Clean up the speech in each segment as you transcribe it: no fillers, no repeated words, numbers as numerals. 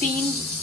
3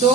2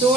2